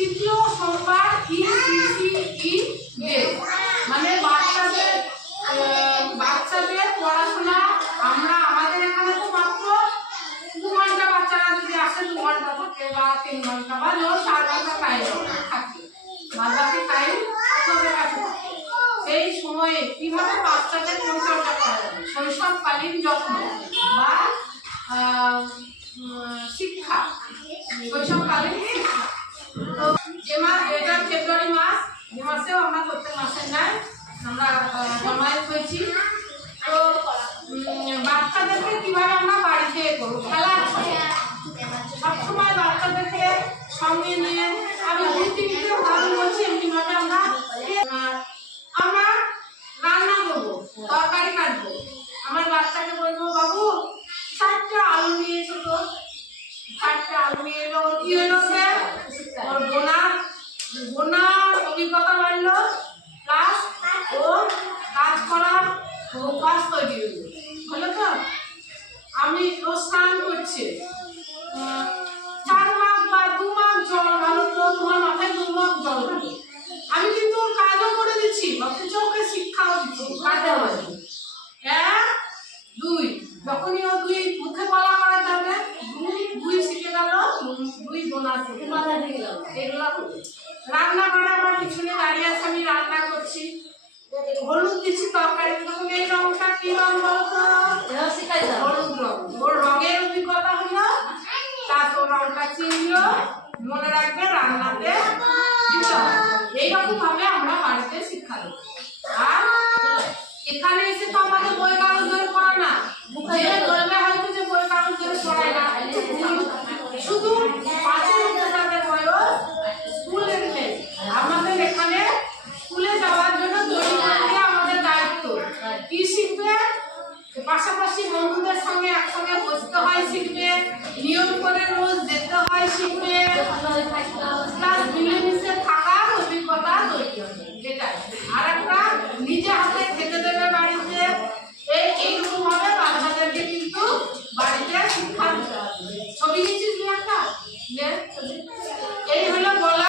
তৃতীয় সোমবার ECCE day, মানে বাচ্চাদের পড়াশোনা। আমরা আমাদের এখানে তো মাত্র 2 ঘন্টা, বাচ্চারা যদি আসে 2 ঘন্টা থাকে বা 3 ঘন্টা বা 4 ঘন্টা টাইম থাকে, বাকি টাইম আপনাদের কাছে থাকে। সেই সময়ে কিভাবে বাচ্চাদের পরিচর্যা করা যাবে, শৈশবকালীন যত্ন বা শিক্ষা, শৈশবকালীন শিক্ষা। তো যে মাস, এটা ফেব্রুয়ারি মাস, এই মাসেও আমরা প্রত্যেক মাসের ন্যায় আমরা জমায়েত হয়েছি। তো বাচ্চাদেরকে কিভাবে আমরা বাড়িতে করবো, খেলার সবসময় বাচ্চাদেরকে সঙ্গে নিয়ে, আমি 2-3টে উদাহরণ বলছি এমনিভাবে আমরা রান্না করবো, তরকারি কাটবো। আমার বাচ্চাকে বলবো, বাবু 4টে আলু নিয়ে এসো তো। 4টে আলু নিয়ে এলো, কি হলো স্যার, ওর বোনার অভিজ্ঞতা বাড়লো, প্লাস ও কাজ করার অভ্যাস তৈরি হলো। বলো তো, আমি ও স্নান করছে, 4 মাগ বা 2 মাগ জল ঢালো তো, তোমার মাথায় 2 মাগ জল ঢালো। আমি কিন্তু ওর কাজও করে দিচ্ছি, অথচ ওকে শিক্ষাও দিচ্ছি, কাজে হয়। 1, 2, যখনই ও 2 মুখে বলা করা যাবে, 2 শিখে গেল, 2 বোনা শিখে গেল। এগুলো রান্না করা, আমার পিছনে দাঁড়িয়ে আছে, আমি রান্না করছি, হলুদ দিচ্ছি তরকারি, তখন এই রংটা কি রং বলতো, হলুদ রং। ওর রঙের অভিজ্ঞতা হলো, তার তো রংটা চিনলো, মনে রাখবে রান্নাতে দিতে হবে। এইরকম ভাবে আমরা বাড়িতে শিক্ষা দেব। আর এখানে এসে তো আমাদের বই কাগজ ধরে পড়া না, যে বলবে হয়তো যে বই কাগজ ধরে পড়ায় না, শুধু 5 বছরের বয়স স্কুলের নেই। আমাদের এখানে স্কুলে যাওয়ার জন্য তৈরি করতে আমাদের দায়িত্ব। কি শিখবে, পাশাপাশি বন্ধুদের সঙ্গে একসঙ্গে বসতে হয় শিখবে, নিয়ম করে রোজ যেতে হয় শিখবে,